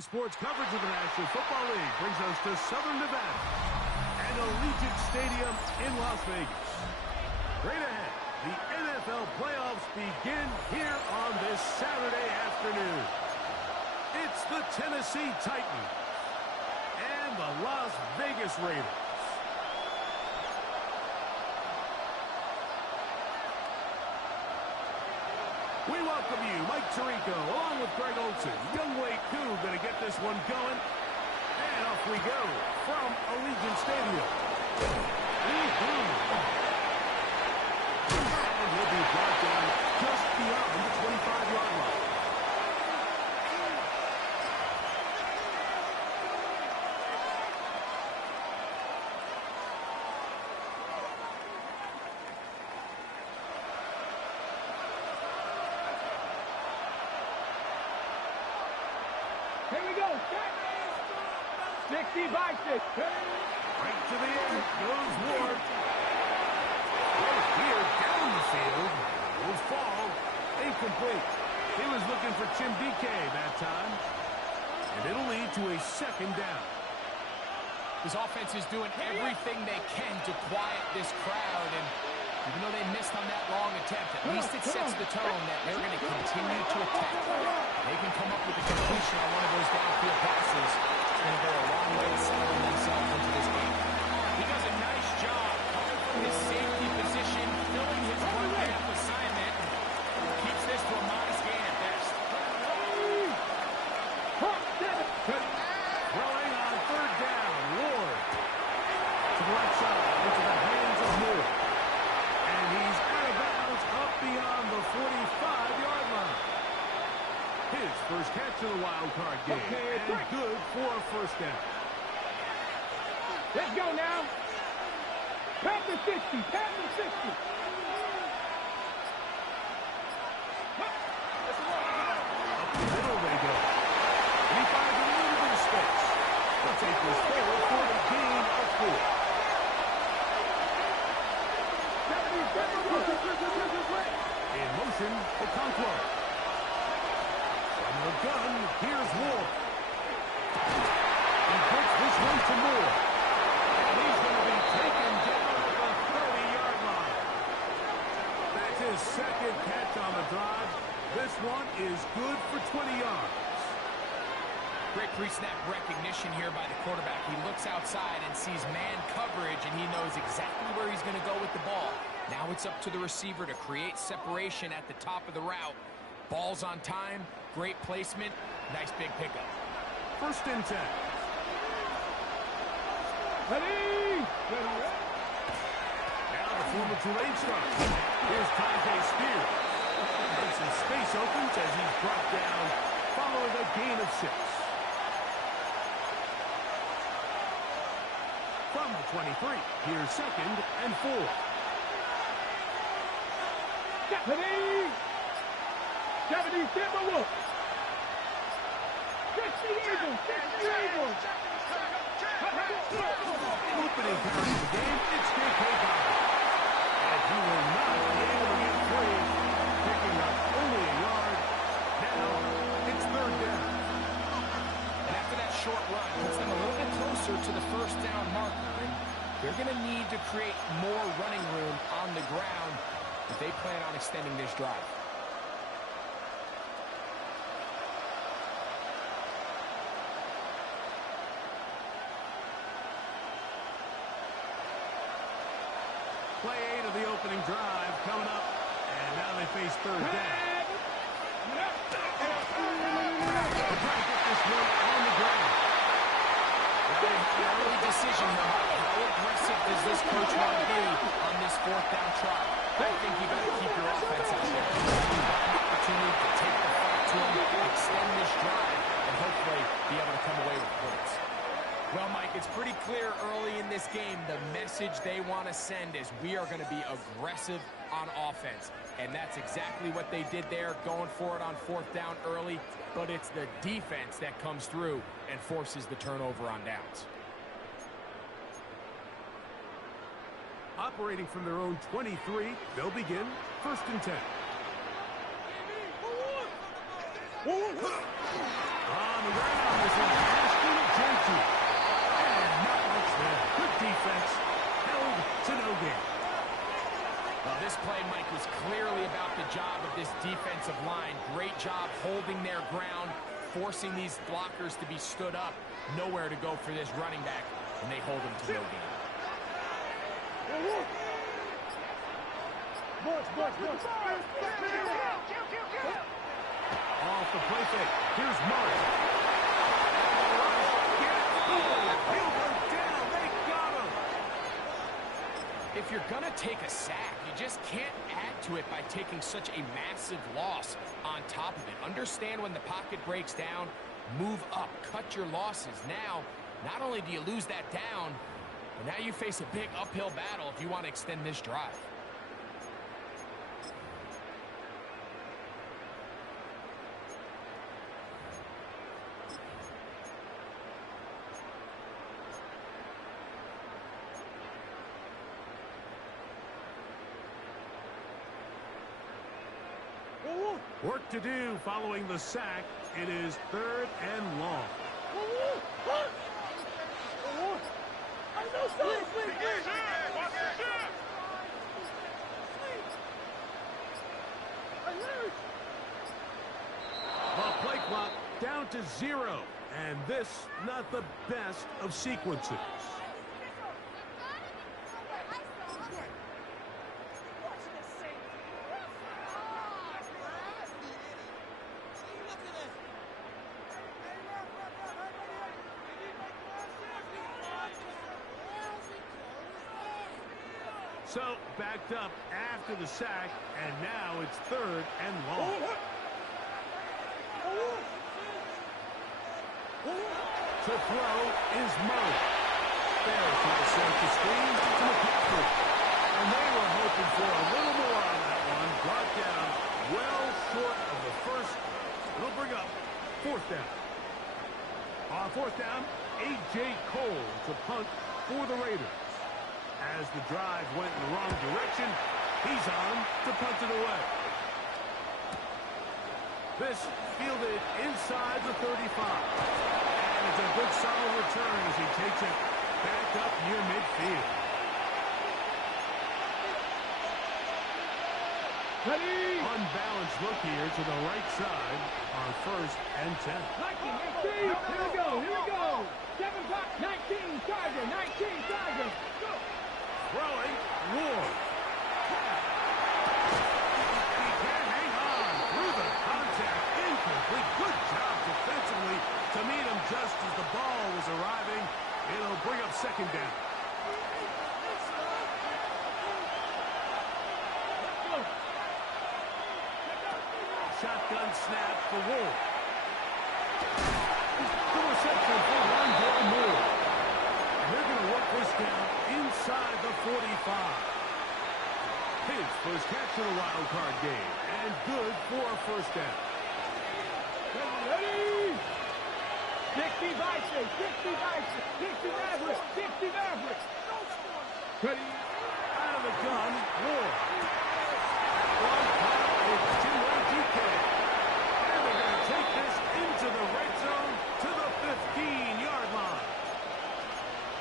Today's sports coverage of the National Football League brings us to Southern Nevada and Allegiant Stadium in Las Vegas. Straight ahead, the NFL playoffs begin here on this Saturday afternoon. It's the Tennessee Titans and the Las Vegas Raiders. We welcome you, Mike Tirico, along with Greg Olson. Youngway Koo going to get this one going. And off we go from Allegiant Stadium. And he'll be brought down just beyond the 25-yard line. Here we go. 60 by 6. Right to the end goes Ward. Right here down the field will fall. Incomplete. He was looking for Tim DK that time. And it'll lead to a second down. This offense is doing everything they can to quiet this crowd. And even though they missed on that long attempt, at least it sets the tone that they're going to continue to attack. They can come up with a completion on one of those downfield passes. It's going to go a long way to settling themselves into this game. He does a nice job coming from his safety position, filling his run-half assignment, and keeps this to a modest gain at best. Throwing on third down, Ward. To the left side, into the hands of Moore. And he's out of bounds up beyond the 45-yard line. His first catch of the wild card game, and good for a first down. Let's go now. Pat the 60. Pat the 60. Up the middle they go. And he finds a little bit of space. They'll take this forward for a gain of 4. In motion, Okonkwo. From the gun, here's Ward. He puts this one to Moore. And he's going to be taken down at the 30-yard line. That's his second catch on the drive. This one is good for 20 yards. Great pre-snap recognition here by the quarterback. He looks outside and sees man coverage, and he knows exactly where he's going to go with the ball. Now it's up to the receiver to create separation at the top of the route. Ball's on time, great placement, nice big pickup. First and 10. Ready? Now the former Tulane start. Here's Tajay Spears. And some space opens as he's brought down following a gain of 6. From the 23, here's second and 4. Ready? 70 Timberwolves. 60 Eagles. 60 Eagles. Opening pass of the game, it's J.K. Dobbins. And he will not be able to get free, picking up only a yard. Now, it's third down. And after that short run, puts them a little bit closer to the first down marker. And they're going to need to create more running room on the ground if they plan on extending this drive. Play 8 of the opening drive coming up, and now they face third down. They're trying to get this one on the ground. The early decision, though. How aggressive does this coach want to be on this fourth down try? I think you got to keep your offense out there. You've got an opportunity to take the fight to him, extend this drive, and hopefully be able to come away with points. Well, Mike, it's pretty clear early in this game the message they want to send is we are going to be aggressive on offense. And that's exactly what they did there, going for it on fourth down early. But it's the defense that comes through and forces the turnover on downs. Operating from their own 23, they'll begin first and 10. On the ground, this is Ashton Genty. And not much there. Good defense. Held to no gain. Well, this play, Mike, was clearly about the job of this defensive line. Great job holding their ground, forcing these blockers to be stood up. Nowhere to go for this running back, and they hold him to no gain. Off the play fake. Here's Mark. He'll go down. They got him. If you're going to take a sack, you just can't add to it by taking such a massive loss on top of it. Understand when the pocket breaks down, move up, cut your losses. Now, not only do you lose that down, but now you face a big uphill battle if you want to extend this drive. Work to do following the sack. It is 3rd and long. The play clock down to 0. And this, not the best of sequences. So, backed up after the sack, and now it's 3rd and long. To throw is Murray. Fails to the safety screen to McCaffrey. And they were hoping for a little more on that one. Brought down well short of the first. It'll bring up 4th down. On 4th down, A.J. Cole to punt for the Raiders. As the drive went in the wrong direction, he's on to punt it away. This fielded inside the 35. And it's a good solid return as he takes it back up near midfield. Ready? Unbalanced look here to the right side on 1st and 10. 19, here we go. 7 o'clock, 19, Charger, 19, Charger. Go. Throwing, Ward. He can't hang on through the contact. Incomplete. Good job defensively to meet him just as the ball was arriving. It'll bring up 2nd down. Shotgun snap for Ward. The reception for Rondale Moore. They're going to work this down inside the 45. His first catch in a wild card game, and good for a 1st down. Ready? 60 Bison, 60 Bison, 60 Maverick, 60 Maverick. Ready? Out of the gun, Ward. One caught, it's 2-way DK. And they're going to take this into the red zone to the 15-yard line.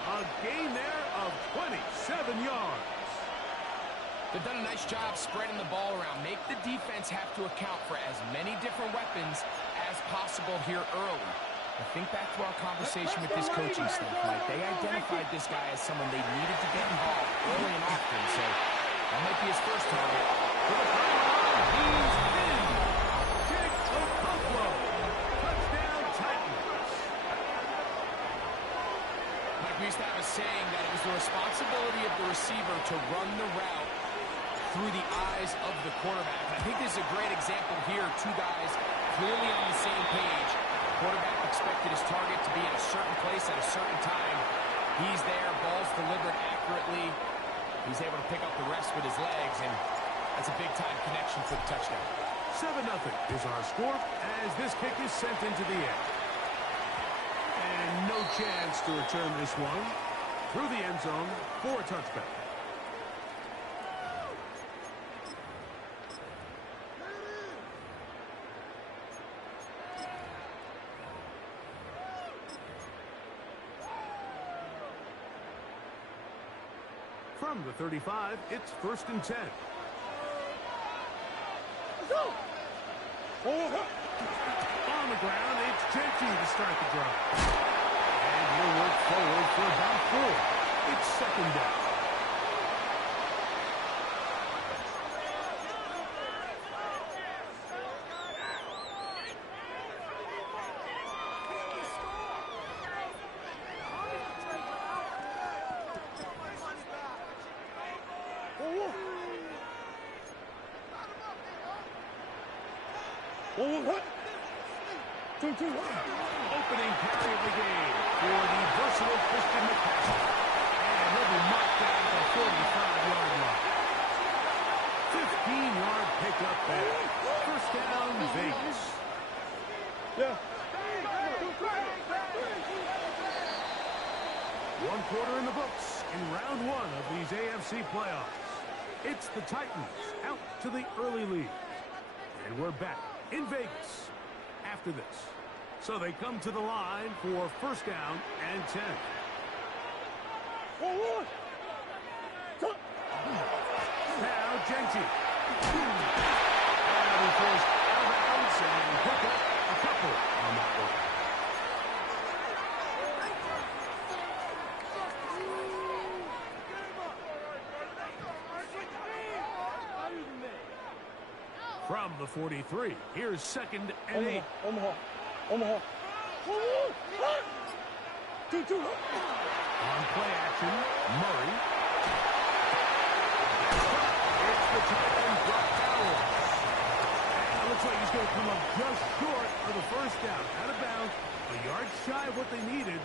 A gain there of 27 yards. They've done a nice job spreading the ball around. Make the defense have to account for as many different weapons as possible here early. I think back to our conversation with this coaching staff, Mike. They identified this guy as someone they needed to get involved early and often, so that might be his first target. For the pylon, he's in. Jake Okonkwo. Touchdown, Titans. Mike, we used to have a saying that it was the responsibility of the receiver to run the route through the eyes of the quarterback. And I think this is a great example here. Two guys clearly on the same page. Quarterback expected his target to be in a certain place at a certain time. He's there, ball's delivered accurately. He's able to pick up the rest with his legs, and that's a big-time connection for the touchdown. 7-0 is our score as this kick is sent into the air. And no chance to return this one through the end zone for a touchback. From the 35, it's 1st and 10. On the ground, it's Genty to start the drive. And he'll work forward for about 4. It's 2nd down. Opening carry of the game for the versatile Christian McCaffrey. And he'll be marked down at the 45-yard line. 15-yard pickup there. 1st down, Vegas. One quarter in the books in round 1 of these AFC playoffs. It's the Titans out to the early lead. And we're back in Vegas after this. So they come to the line for 1st down and 10. Now Genty. And he throws out of bounds and pick up a couple on that one. From the 43, here's 2nd and 8. Omaha. On play action, Murray. It's the tight end, Brock Bowers. And it looks like he's going to come up just short of the 1st down. Out of bounds, a yard shy of what they needed.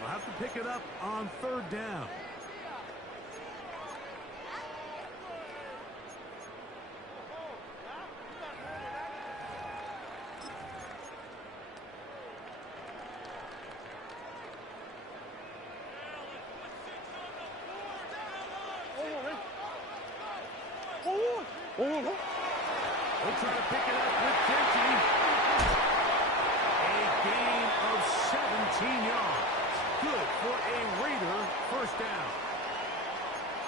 They'll have to pick it up on 3rd down. They'll try to pick it up with Genty. A gain of 17 yards. Good for a Raider 1st down.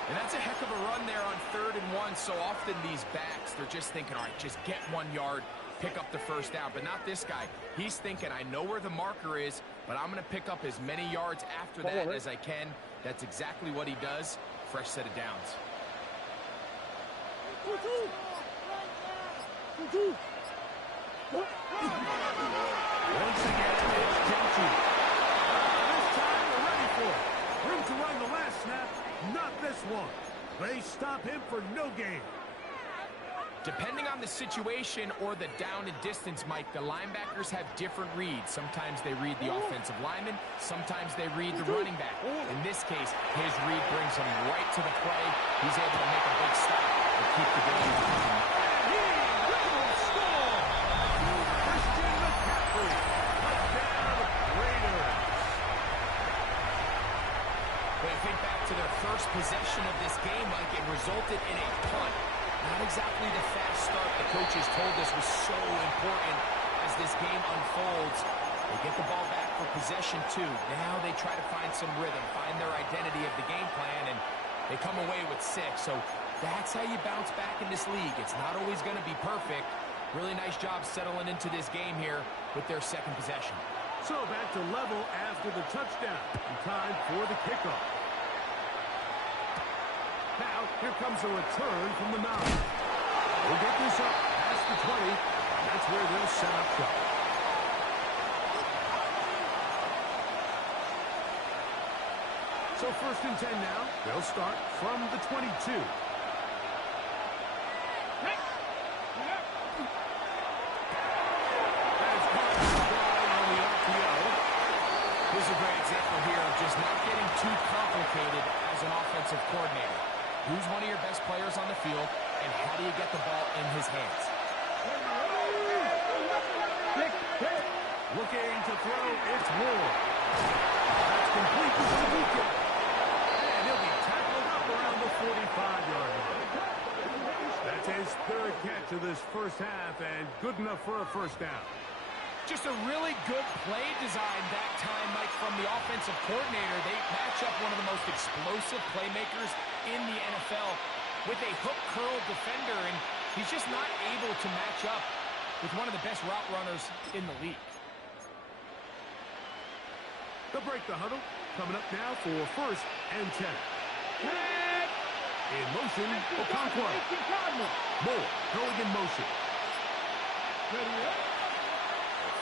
And that's a heck of a run there on 3rd and 1. So often these backs, they're just thinking, all right, just get 1 yard, pick up the 1st down. But not this guy. He's thinking, I know where the marker is, but I'm going to pick up as many yards after that as I can. That's exactly what he does. Fresh set of downs. Once again, it's Genty. This time they're ready for it. Room to run the last snap, not this one. They stop him for no gain. Depending on the situation or the down and distance, Mike, the linebackers have different reads. Sometimes they read the offensive lineman. Sometimes they read the running back. In this case, his read brings him right to the play. He's able to make a big stop and keep the game moving. He will score. Christian McCaffrey. Touchdown, Raiders. When you think back to their first possession of this game, Mike, it resulted in a punt. Not exactly the fast start the coaches told us was so important as this game unfolds. They get the ball back for possession 2. Now they try to find some rhythm, find their identity of the game plan, and they come away with 6. So that's how you bounce back in this league. It's not always going to be perfect. Really nice job settling into this game here with their 2nd possession. So back to level after the touchdown. And time for the kickoff. Now, here comes a return from the 9. We'll get this up past the 20. That's where they'll set up shop. So 1st and 10 now. They'll start from the 22. Here's a great example here of just not getting too complicated as an offensive coordinator. Who's one of your best players on the field, and how do you get the ball in his hands? Looking to throw, it's Ward. That's complete to the weekend. And he'll be tackled up around the 45-yard line. That's his 3rd catch of this 1st half, and good enough for a 1st down. Just a really good play design that time, Mike, from the offensive coordinator. They match up one of the most explosive playmakers in the NFL with a hook curl defender, and he's just not able to match up with one of the best route runners in the league. They'll break the huddle. Coming up now for 1st and 10. In motion, Okonkwo. Moore going in motion.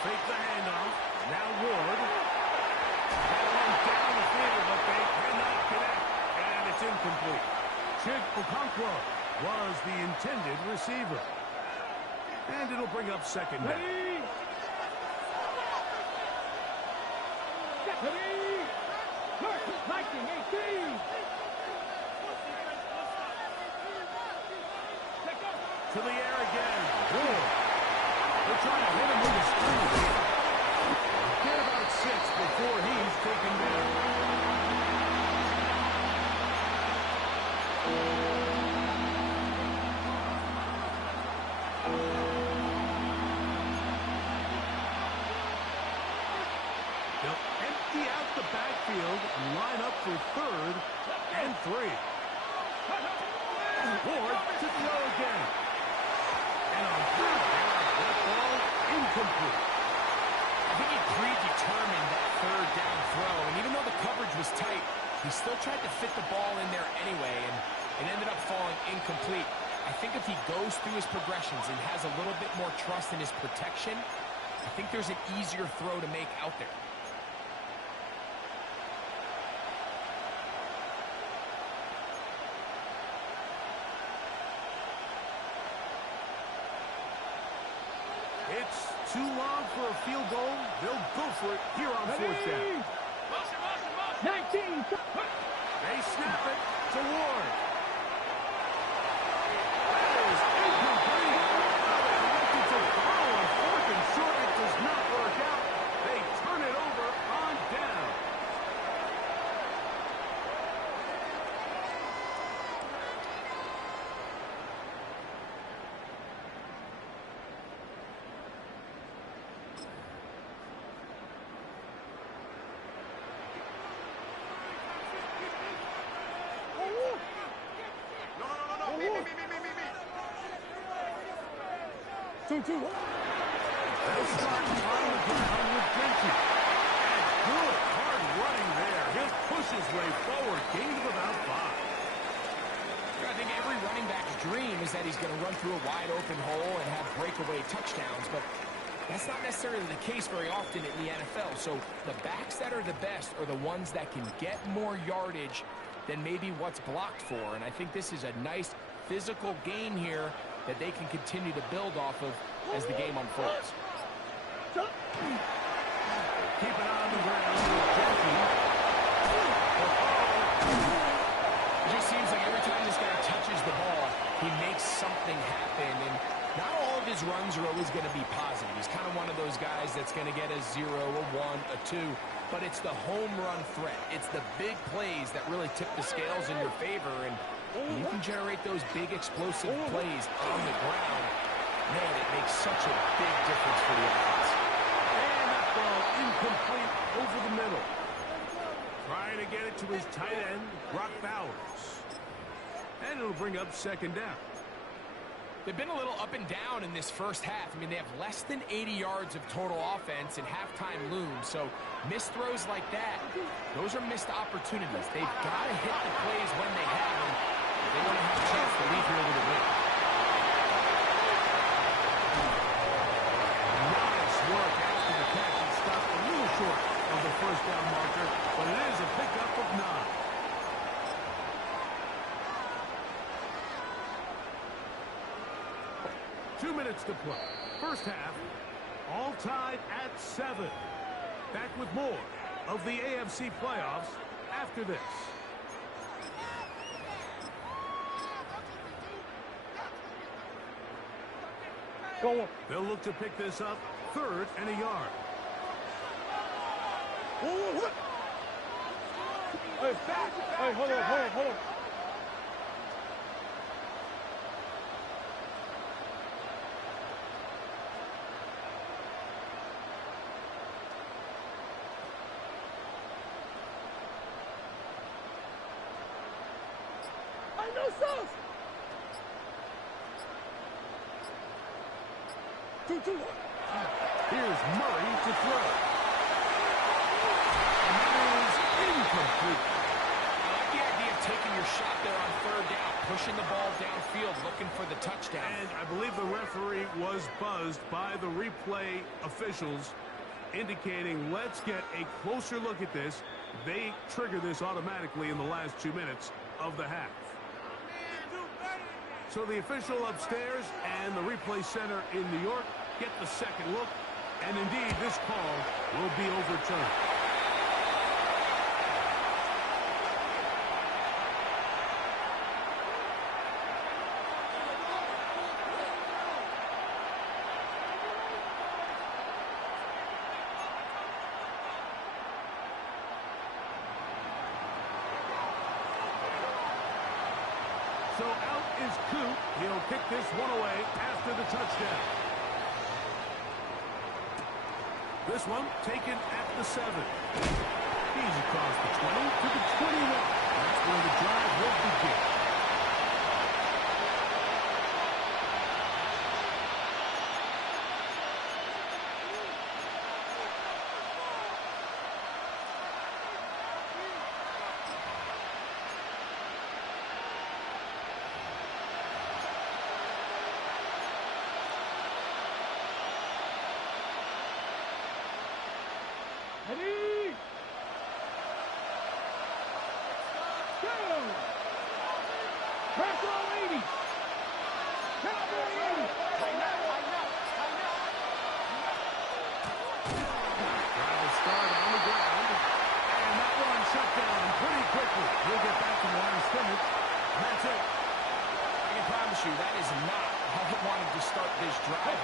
Fake the handoff. Now Ward. Battling down the field, but they cannot connect. And it's incomplete. Chig Okonkwo was the intended receiver. And it'll bring up 2nd down. To the air again. Ward. They're trying to hit him with his speed. Get about 6 before he's taken down. They'll empty out the backfield and line up for 3rd and 3. Ward to throw again. And on 3rd down, that ball incomplete. I think he predetermined that 3rd down throw, and even though the coverage was tight, he still tried to fit the ball in there anyway, and it ended up falling incomplete. I think if he goes through his progressions and has a little bit more trust in his protection, I think there's an easier throw to make out there. It's too long for a field goal. They'll go for it here on 4th down. 19. They snap it to Ward. That is incomplete. They elected to throw on 4th and short. It does not work out. They turn it over on down. Two. They'll start on the ground with Gentry. And good, hard running there. He'll push his way forward. Gain of about 5. I think every running back's dream is that he's going to run through a wide open hole and have breakaway touchdowns, but that's not necessarily the case very often in the NFL. So the backs that are the best are the ones that can get more yardage than maybe what's blocked for. And I think this is a nice physical gain here that they can continue to build off of as the game unfolds. Keep it on the ground with Jackie. It just seems like every time this guy touches the ball, he makes something happen. And not all of his runs are always going to be positive. He's kind of one of those guys that's going to get a 0, a 1, a 2. But it's the home run threat. It's the big plays that really tip the scales in your favor. And you can generate those big explosive plays on the ground. Man, it makes such a big difference for the offense. And that ball incomplete over the middle. Trying to get it to his tight end, Brock Bowers. And it'll bring up 2nd down. They've been a little up and down in this first half. I mean, they have less than 80 yards of total offense and halftime looms. So missed throws like that, those are missed opportunities. They've got to hit the plays when they have them. They want to have a chance to leave here with a win. Nice work after the catch. It stopped a little short of the 1st down marker, but it is a pickup of 9. Minutes to play. First half, all tied at 7. Back with more of the AFC playoffs after this. Go on. They'll look to pick this up 3rd and a yard. Hey, back. Hey, hold on. Here's Murray to throw. And that is incomplete. I like the idea of taking your shot there on third down, pushing the ball downfield, looking for the touchdown. And I believe the referee was buzzed by the replay officials, indicating let's get a closer look at this. They trigger this automatically in the last 2 minutes of the half. So the official upstairs and the replay center in New York get the second look, and indeed this call will be overturned. So out is Coop. He'll kick this one away after the touchdown. This one taken at the 7. He's across the 20 to the 21. That's where the drive will begin. Ready? Go! Press all 80. Cowboy 80. Drive will start on the ground. And that one shut down pretty quickly. He'll get back to the line of scrimmage. And that's it. I can promise you that is not how he wanted to start this drive.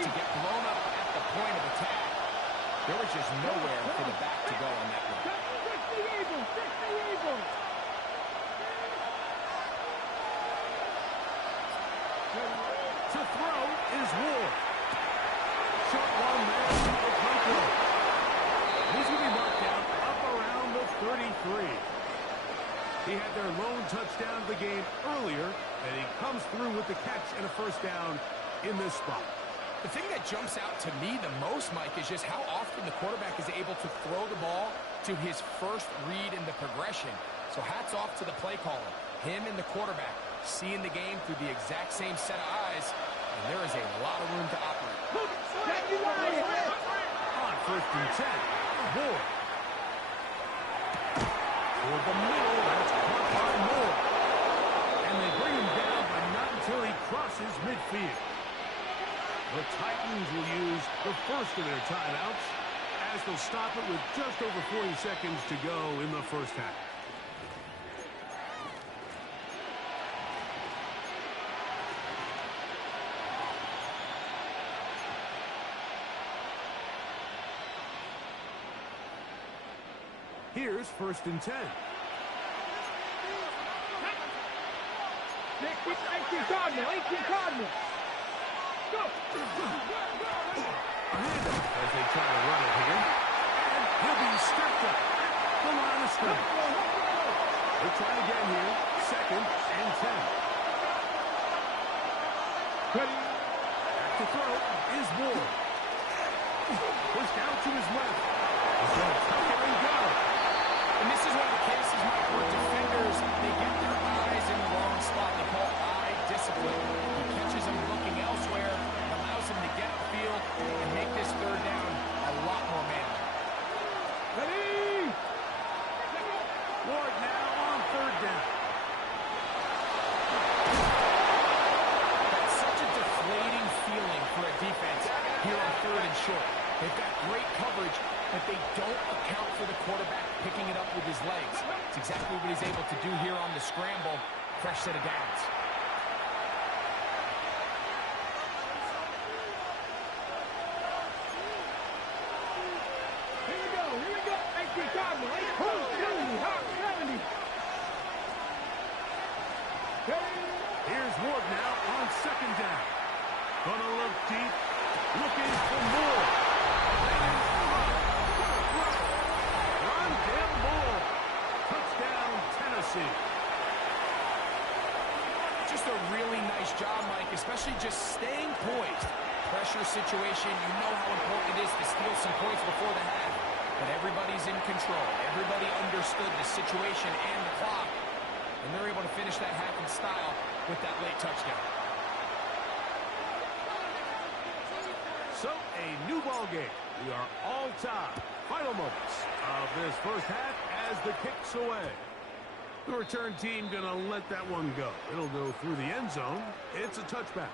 To get blown up at the point of attack. There was just nowhere for the back to go on that one. 60 Eagles, 60 Eagles. To throw is Ward. Short one there to the front row. He's going to be marked down up around the 33. He had their lone touchdown of the game earlier, and he comes through with the catch and a first down in this spot. The thing that jumps out to me the most, Mike, is just how often the quarterback is able to throw the ball to his first read in the progression. So hats off to the play caller. Him and the quarterback seeing the game through the exact same set of eyes, and there is a lot of room to operate. On first and 10, Ward. For the middle, that's caught by Moore. And they bring him down, but not until he crosses midfield. The Titans will use the first of their timeouts as they'll stop it with just over 40 seconds to go in the first half. Here's first and 10. 18 Cardinal, 18 Cardinal. Go! A handoff as they try to run it here. And he'll be stepped up. The line of scrimmage. They'll try again here. Second and 10. Ready? Back to throw is Ward. Pushed out to his left. He's going to tuck it and go. And this is one of the cases, Mike, where defenders, they get their eyes in the wrong spot. They call eye discipline. He catches them looking elsewhere, allows them to get upfield and make this third down a lot more manageable. Ready? Ward now on third down. That's such a deflating feeling for a defense here on third and short. They've got great coverage, but they don't account for the quarterback picking it up with his legs. It's exactly what he's able to do here on the scramble. Fresh set of downs. Here we go. 18 Cardinal, 70, hot 70. Here's Ward now on second down. Gonna look deep, looking for more. Rondale Moore. Touchdown, Tennessee. actually just staying poised. Pressure situation, you know how important it is to steal some points before the half. But everybody's in control. Everybody understood the situation and the clock. And they're able to finish that half in style with that late touchdown. So, a new ball game. We are all tied. Final moments of this first half as the kick's away. The return team going to let that one go. It'll go through the end zone. It's a touchback.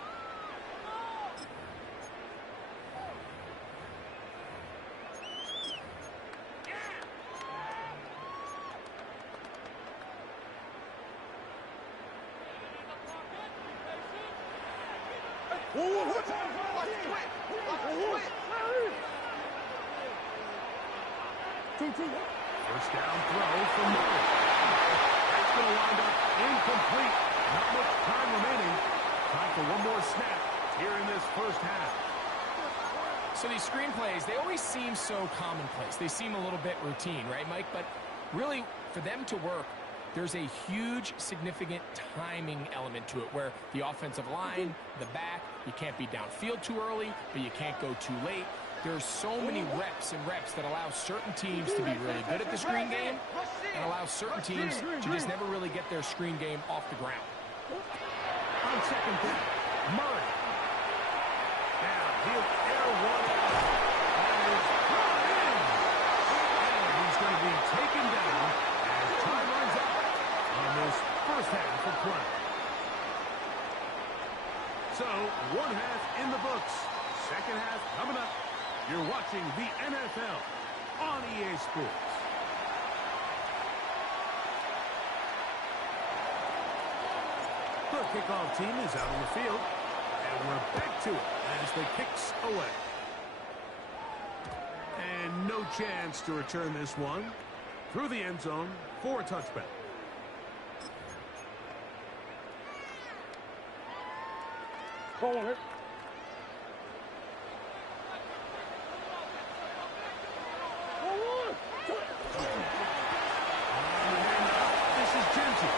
First down throw from Murray. That's going to wind up incomplete. Not much time remaining. Time for one more snap here in this first half. So these screenplays, they always seem so commonplace. They seem a little bit routine, right, Mike? But really, for them to work, there's a huge, significant timing element to it where the offensive line, the back, you can't be downfield too early, but you can't go too late. There's so many reps and reps that allow certain teams to be really good at the screen game and allow certain teams to just never really get their screen game off the ground. On second down, Murray. Now he'll air one out. And it's brought in. And he's going to be taken down as time runs out on this first half of play. So, one half in the books. Second half coming up. You're watching the NFL on EA Sports. The kickoff team is out on the field, and we're back to it as the kick's away. And no chance to return this one through the end zone for a touchback. Corner. This is Genty.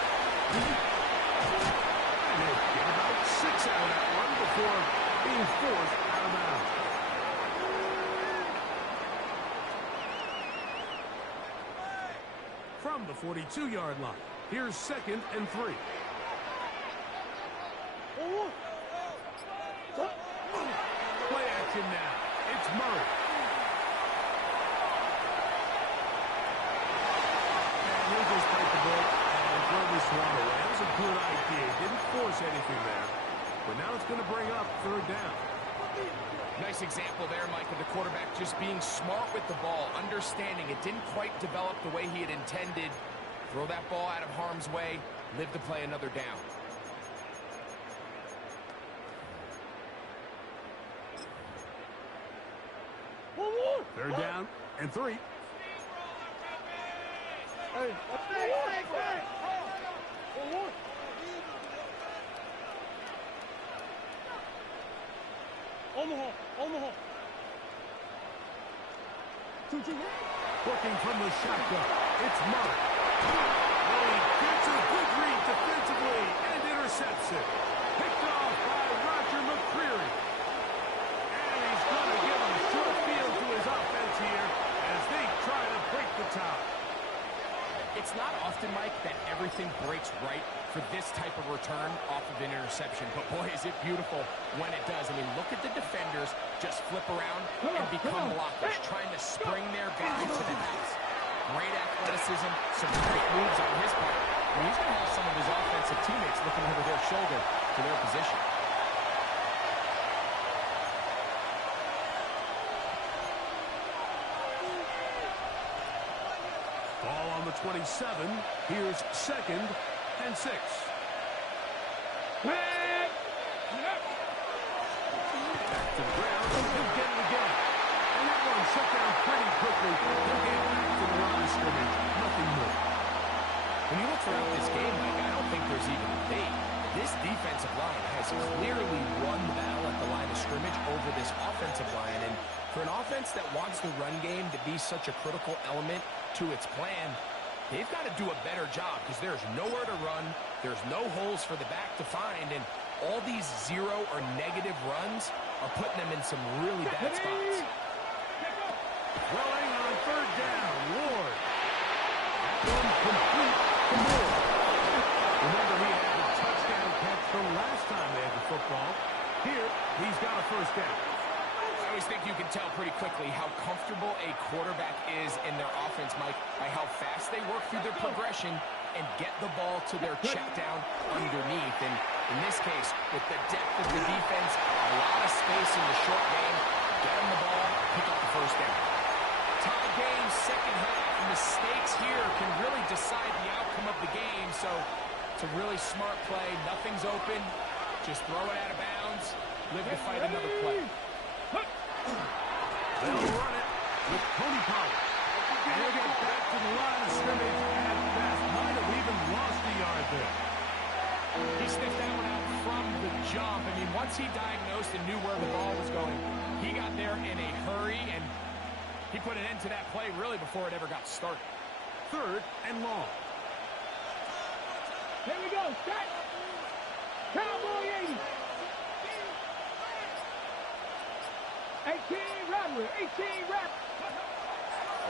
And he'll get about 6 out of that one before being forced out of bounds. From the 42-yard line, here's 2nd and 3. Play action now. It's Murray. And he'll just bite the bullet and throw this one away. That was a good idea. Didn't force anything there. But now it's going to bring up 3rd down. Nice example there, Mike, of the quarterback just being smart with the ball, understanding it didn't quite develop the way he had intended. Throw that ball out of harm's way, live to play another down. Third down and 3. Omaha. Working from the shotgun, it's Murray. And he gets a good read defensively and intercepts it. Picked off by Roger McCreary. And he's going to give a short field to his offense here as they try to break the tie. It's not often, Mike, that everything breaks right for this type of return off of an interception. But, boy, is it beautiful when it does. I mean, look at the defenders just flip around and become blockers, trying to spring their guy to the house. Great athleticism, some great moves on his part. And he's going to have some of his offensive teammates looking over their shoulder to their position. Ball on the 27. Here's 2nd and 6. Back to the ground. He'll get it again. And that one shut down pretty quickly. He'll get back to the line of scrimmage. Nothing more. When you look throughout this game, Mike, I don't think there's even a debate. This defensive line has clearly won the battle at the line of scrimmage over this offensive line. And for an offense that wants the run game to be such a critical element to its plan, they've got to do a better job because there's nowhere to run, there's no holes for the back to find, and all these zero or negative runs are putting them in some really bad spots. Throwing on third down, Ward. That one complete to Moore. Remember, he had the touchdown catch the last time they had the football. Here, he's got a first down. I always think you can tell pretty quickly how comfortable a quarterback is in their offense, Mike, by how fast they work through their progression and get the ball to their check down underneath. And in this case, with the depth of the defense, a lot of space in the short game, get them the ball, pick up the first down. Tie game, second half. Mistakes here can really decide the outcome of the game. So it's a really smart play. Nothing's open. Just throw it out of bounds. Live to fight another play. They'll run it with Tony Pollard. And he'll get back to the line of scrimmage at best. Might have even lost a yard there. He sniffed that one out from the jump. I mean, once he diagnosed and knew where the ball was going, he got there in a hurry, and he put an end to that play really before it ever got started. Third and long. Here we go. Set. Cowboy 80. 18 Rodway. 18 Rap.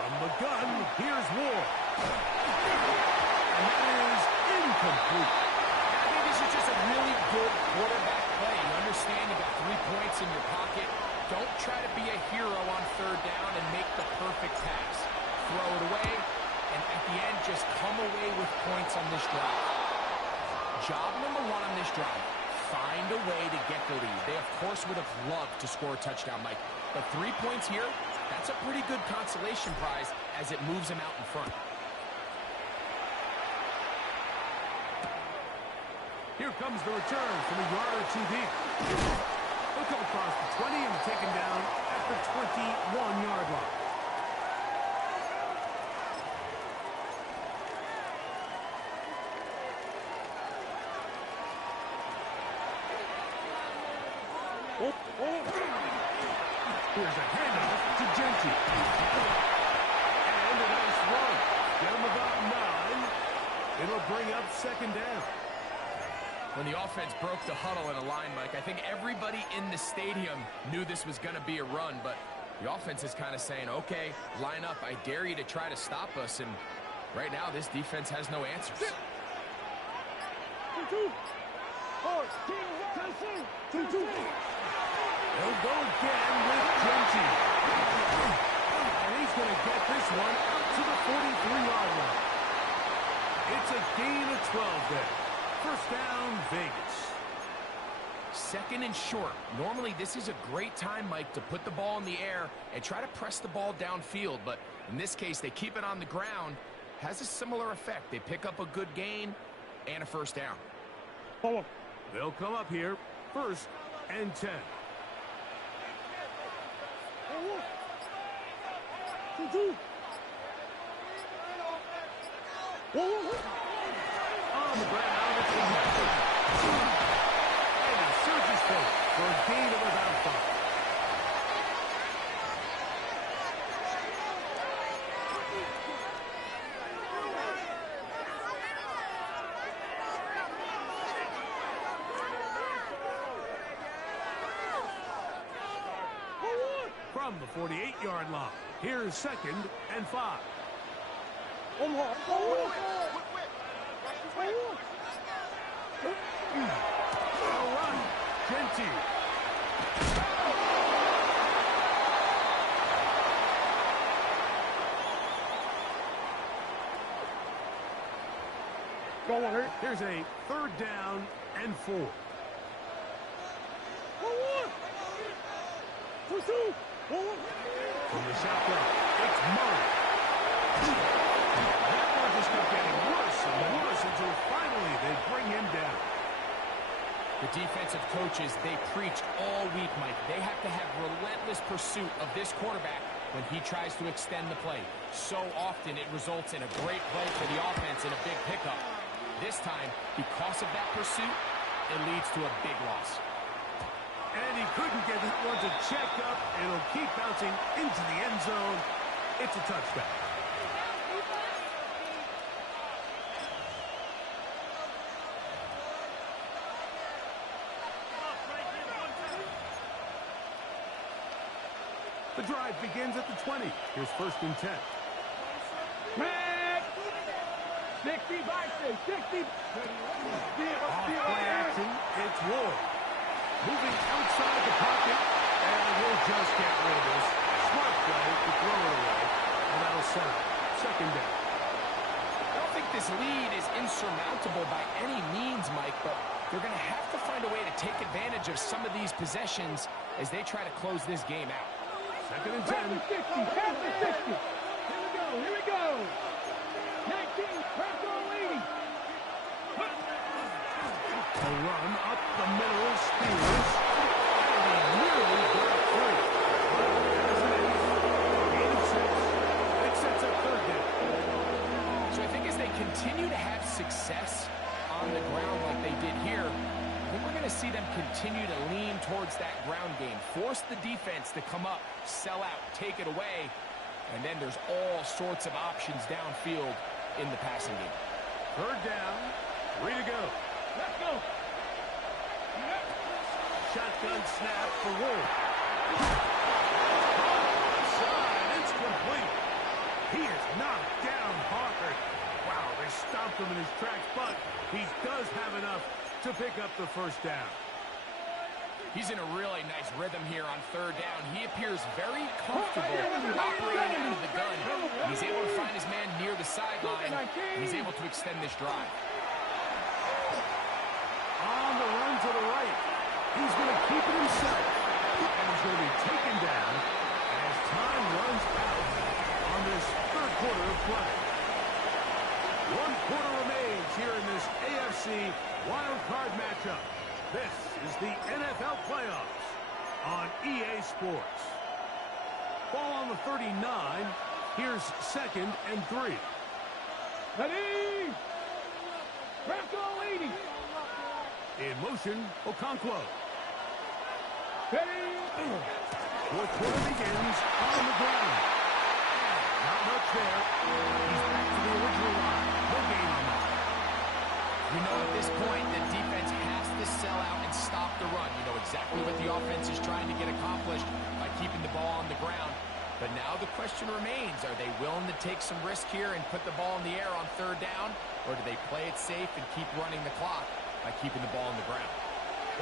From the gun, here's Ward. And that is incomplete. I think this is just a really good quarterback play. You understand you got 3 points in your pocket. Don't try to be a hero on third down and make the perfect pass. Throw it away, and at the end, just come away with points on this drive. Job number one on this drive, find a way to get the lead. They, of course, would have loved to score a touchdown, Mike. But 3 points here, that's a pretty good consolation prize as it moves them out in front. Here comes the return from a yard or two deep. He'll come across the 20 and taken down at the 21-yard line. Here's a handoff to Genty. And a nice run. Get him about 9. It'll bring up second down. When the offense broke the huddle in a line, Mike, I think everybody in the stadium knew this was going to be a run, but the offense is kind of saying, okay, line up. I dare you to try to stop us, and right now this defense has no answers. 2-2. 2-2. He'll go again with Genty. And he's going to get this one up to the 43-yard line. It's a gain of 12 there. First down, Vegas. Second and short. Normally, this is a great time, Mike, to put the ball in the air and try to press the ball downfield. But in this case, they keep it on the ground. Has a similar effect. They pick up a good gain and a first down. They'll come up here. First and 10. On the ground, it's completed. And he surges forward for a gain of about 5. From the 48-yard line, here's second and 5. All right, Genty. Here's a third down and 4. From the shotgun, it's Murray. That one just kept getting worse and worse until finally they bring him down. The defensive coaches, they preached all week, Mike. They have to have relentless pursuit of this quarterback when he tries to extend the play. So often it results in a great play for the offense and a big pickup. This time, because of that pursuit, it leads to a big loss. And he couldn't get that one to check up. It'll keep bouncing into the end zone. It's a touchdown. The drive begins at the 20. Here's 1st and 10. Track. 60 by 60. Off-play action. It's Ward. Moving outside the pocket. And we'll just get rid of this. Smart play to throw it away. And that'll set up 2nd down. I don't think this lead is insurmountable by any means, Mike, but they're going to have to find a way to take advantage of some of these possessions as they try to close this game out. 2nd and 10. Pass to 60. Pass to 60. Here we go. Here we go. 19. Press on leading. A run up the middle. Spears. And he nearly got free. As it is, gain of 6. It sets up 3rd down. So I think as they continue to have success on the ground like they did here, I think we're going to see them continue to lean towards that ground game. Force the defense to come up, sell out, take it away, and then there's all sorts of options downfield in the passing game. 3rd down. 3 to go. Let's go. Shotgun snap for Wolf. Side, it's complete. He is knocked down hard. Wow, they stopped him in his tracks, but he does have enough to pick up the 1st down. He's in a really nice rhythm here on 3rd down. He appears very comfortable operating out of the gun. He's able to find his man near the sideline. He's able to extend this drive. On the run to the right. He's going to keep it himself. And he's going to be taken down as time runs out on this 3rd quarter of play. 1 quarter remains here in this AFC wild card matchup. This is the NFL playoffs on EA Sports. Ball on the 39. Here's 2nd and 3. Ready. Press on leading. In motion, Okonkwo. Ready. 4th quarter begins on the ground. Not much there. He's back to the original line. No gain on that. You know at this point the defense has to sell out and stop the run. You know exactly what the offense is trying to get accomplished by keeping the ball on the ground. But now the question remains, are they willing to take some risk here and put the ball in the air on 3rd down? Or do they play it safe and keep running the clock by keeping the ball on the ground?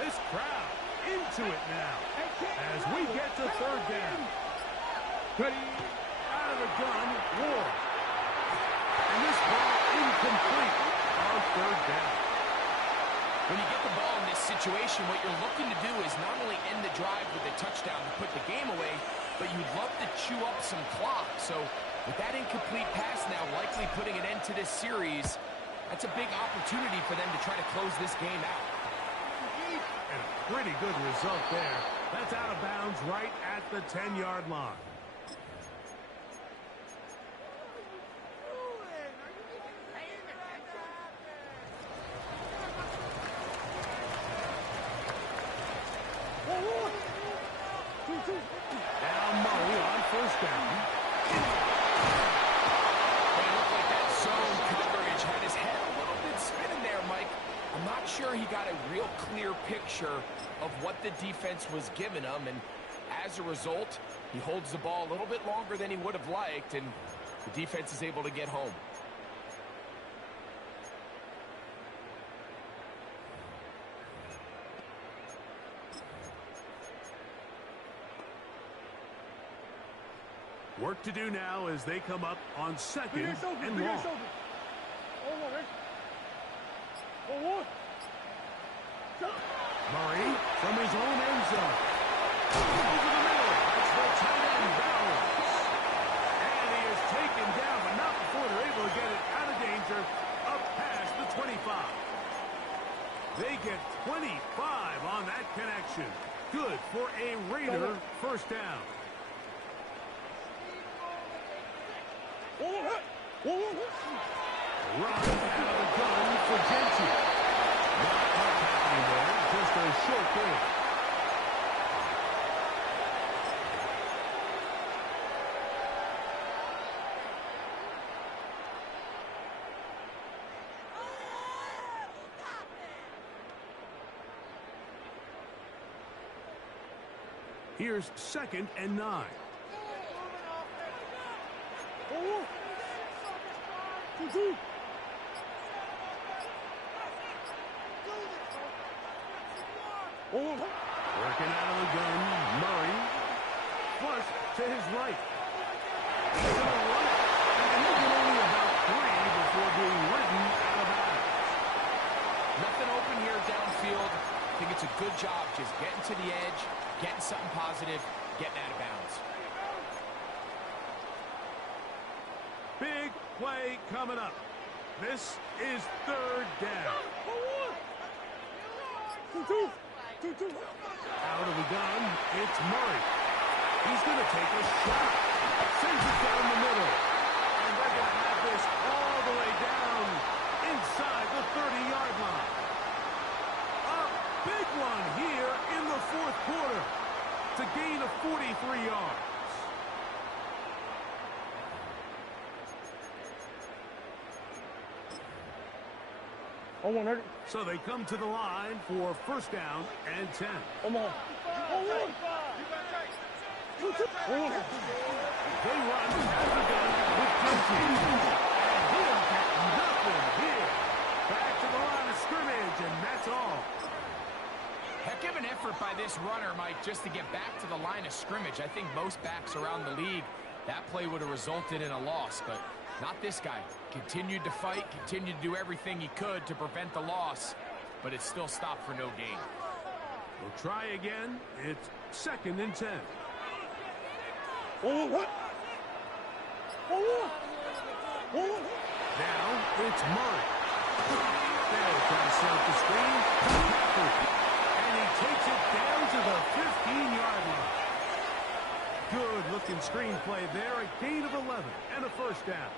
This crowd into it now as we get to 3rd down. Ready. Out of the gun, Ward. And this ball incomplete on 3rd down. When you get the ball in this situation, what you're looking to do is not only end the drive with a touchdown to put the game away, but you'd love to chew up some clock. So with that incomplete pass now likely putting an end to this series, that's a big opportunity for them to try to close this game out. And a pretty good result there. That's out of bounds right at the 10-yard line. Now Murray on 1st down. It looked like that zone coverage had his head a little bit spinning there, Mike. I'm not sure he got a real clear picture of what the defense was giving him, and as a result, he holds the ball a little bit longer than he would have liked, and the defense is able to get home. Work to do now as they come up on 2nd and long. Murray from his own end zone. Over the middle. That's the tight end balance. And he is taken down, but not before they're able to get it out of danger up past the 25. They get 25 on that connection. Good for a Raider 1st down. Run out of the gun for Gentry. Not much happening there, just a short game. Here's 2nd and 9. Working out of the gun, Murray. Flush to his right. He's going to run it. And he'll get only about 3 before being ridden out of bounds. Nothing open here downfield. I think it's a good job just getting to the edge, getting something positive, getting out of bounds. Big play coming up. This is 3rd down. Out of the gun, it's Murray. He's going to take a shot. Sends it down the middle. And they're going to have this all the way down inside the 30-yard line. A big one here in the 4th quarter to gain of 43 yards. So they come to the line for 1st down and 10. They run out of the gun with Johnson. And he'll get nothing here. Back to the line of scrimmage, and that's all. Heck of an effort by this runner, Mike, just to get back to the line of scrimmage. I think most backs around the league, that play would have resulted in a loss, but not this guy. Continued to fight, continued to do everything he could to prevent the loss, but it still stopped for no gain. We'll try again. It's 2nd and 10. Now it's Murray. They'll try to set up the screen. And he takes it down to the 15-yard line. Good-looking screenplay there. A gain of 11 and a 1st down.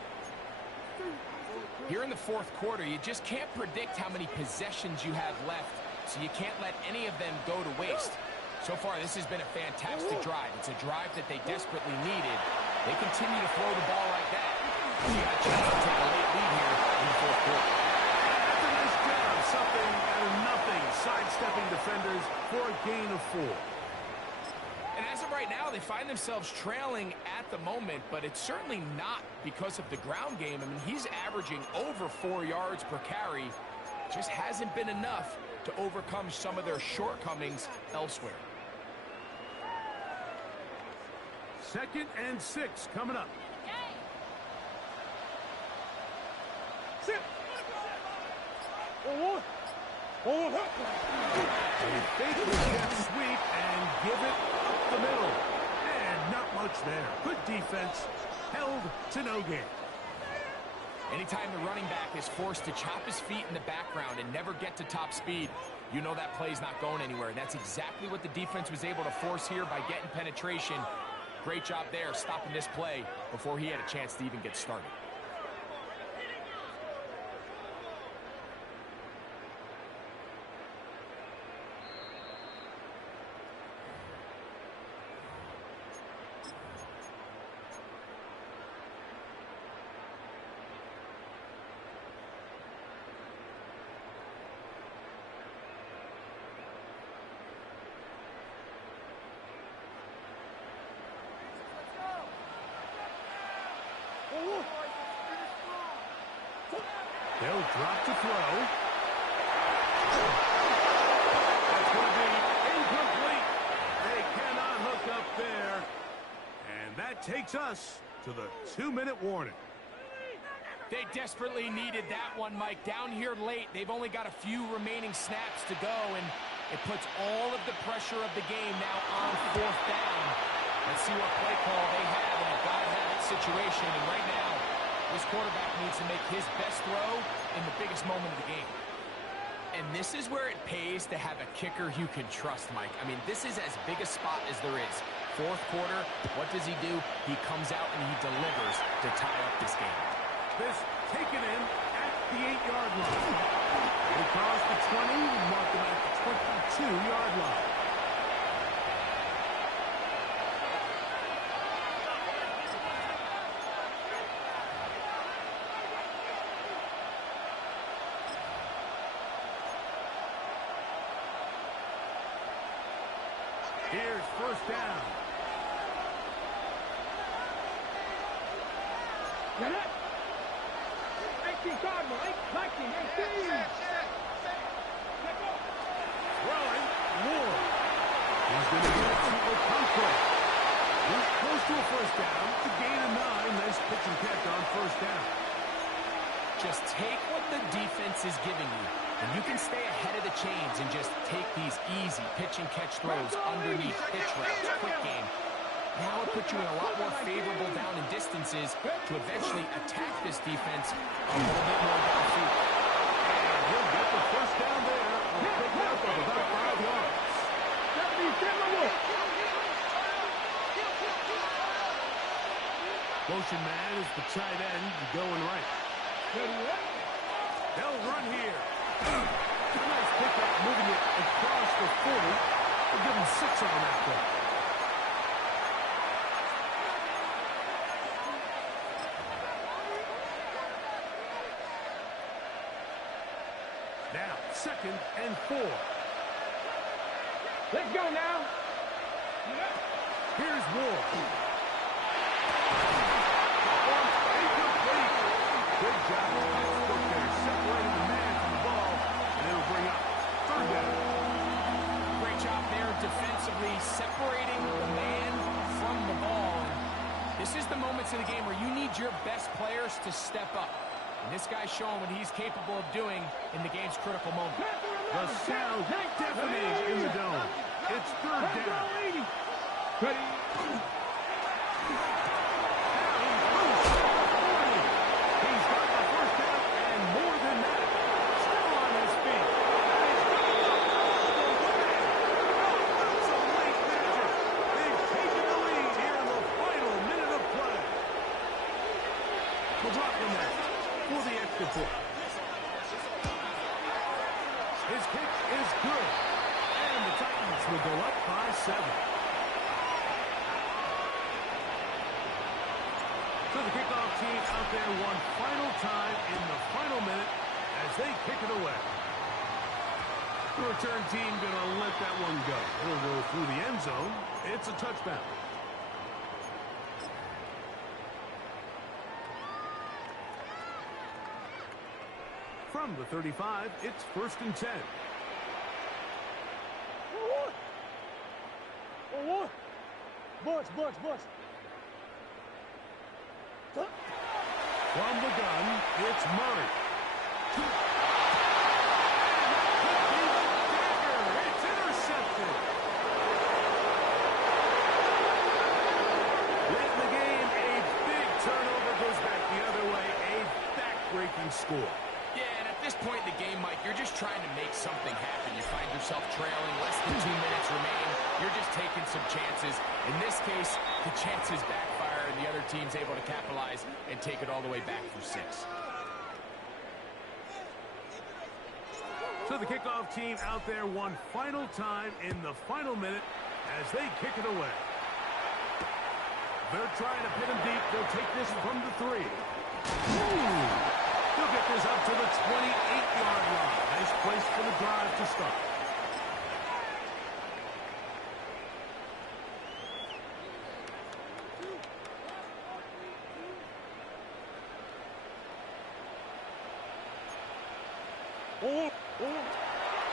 Here in the 4th quarter, you just can't predict how many possessions you have left, so you can't let any of them go to waste. So far, this has been a fantastic drive. It's a drive that they desperately needed. They continue to throw the ball like that. You got a chance to take a late lead here in the 4th quarter. That's a nice job. Something out of nothing. Sidestepping defenders for a gain of 4. And as of right now, they find themselves trailing at the moment, but it's certainly not because of the ground game. I mean, he's averaging over 4 yards per carry. Just hasn't been enough to overcome some of their shortcomings elsewhere. 2nd and 6 coming up. They fake the jet sweep and give it up the middle. And not much there. Good defense. Held to no gain. Anytime the running back is forced to chop his feet in the background and never get to top speed, you know that play's not going anywhere. That's exactly what the defense was able to force here by getting penetration. Great job there, stopping this play before he had a chance to even get started. They'll drop to throw. That's going to be incomplete. They cannot hook up there. And that takes us to the 2-minute warning. They desperately needed that one, Mike. Down here late, they've only got a few remaining snaps to go, and it puts all of the pressure of the game now on 4th down. Let's see what play call they have in a gotta-have-it situation. And right now, this quarterback needs to make his best throw in the biggest moment of the game. And this is where it pays to have a kicker you can trust, Mike. I mean, this is as big a spot as there is. 4th quarter, what does he do? He comes out and he delivers to tie up this game. This taken in at the 8-yard line. They cross the 20 and mark them at the 22-yard line. Here's 1st down. 19 Cardinal, 19, 18. Throwing, Ward. He's going to get it to Okonkwo. He's close to a first down. To gain a 9. Nice pitch and catch on first down. Just take what the defense is giving you, and you can stay ahead of the chains and just take these easy pitch and catch throws underneath pitch routes, quick game. Now it puts you in a lot more favorable down and distances to eventually attack this defense a little bit more downfield. And he'll get the first down there. A pickup of about 5 yards. Motion man is the tight end going right. They'll run here. Nice pickup, moving it across the 40. They'll give him 6 on that play. Now, 2nd and 4. Let's go now. Here's Ward. Good job. They're separating the man from the ball, and it'll bring up 3rd down. Great job there defensively, separating the man from the ball. And this is the moments in the game where you need your best players to step up. And this guy's showing what he's capable of doing in the game's critical moment. The sound deafening in the dome. It's 3rd down. Ready? He's got the first down and more than that. Still on his feet. That's a late magic. They've taken the lead here in the final minute of play. We'll drop him there for the extra point. His kick is good. And the Titans will go up by 7. So the kickoff team out there one final time in the final minute as they kick it away. The return team going to let that one go. It'll go through the end zone. It's a touchdown. From the 35, it's 1st and 10. Bunch. From the gun, it's Murray. It's intercepted. Late in the game, a big turnover goes back the other way. A back-breaking score. Yeah, and at this point in the game, Mike, you're just trying to make something happen. You find yourself trailing, less than 2 minutes remain. You're just taking some chances. In this case, the chances backfire, and the other team's able to capitalize and take it all the way back for 6. So the kickoff team out there one final time in the final minute as they kick it away. They're trying to pin him deep. They'll take this from the 3. They'll get this up to the 28-yard line. Nice place for the drive to start.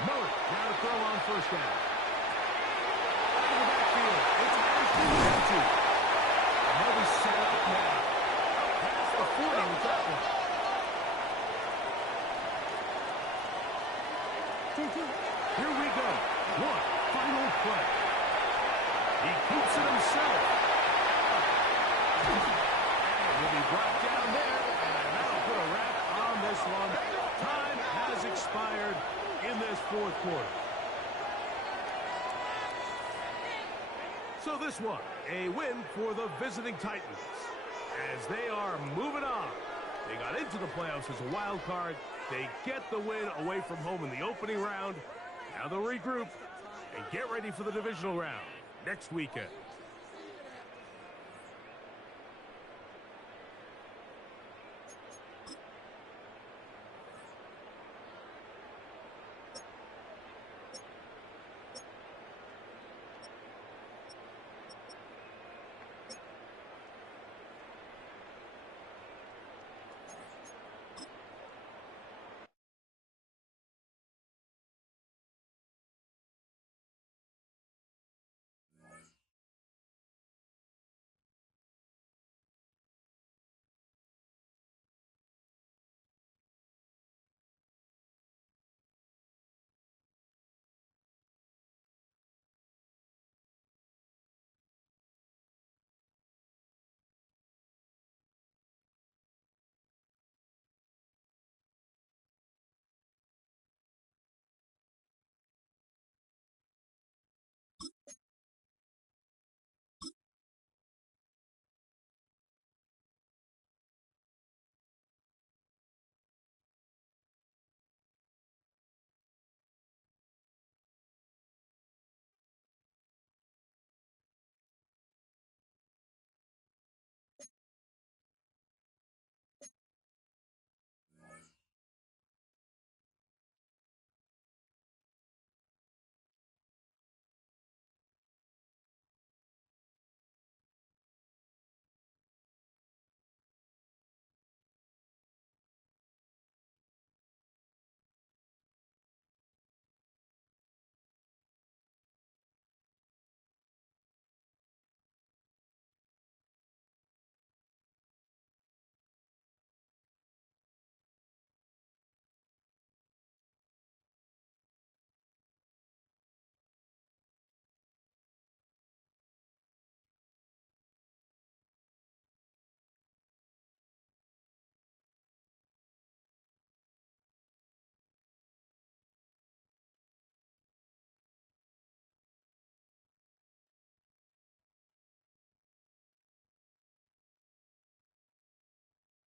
Murray now to throw on first down. Out of the backfield, it's Ashton. And they'll be set up now. Past the 40 with that one. Here we go. One final play. He keeps it himself. And will be brought down there, and that'll put a wrap on this one. Time has expired in this 4th quarter. So this one, a win for the visiting Titans as they are moving on. They got into the playoffs as a wild card. They get the win away from home in the opening round. Now they'll regroup and get ready for the divisional round next weekend.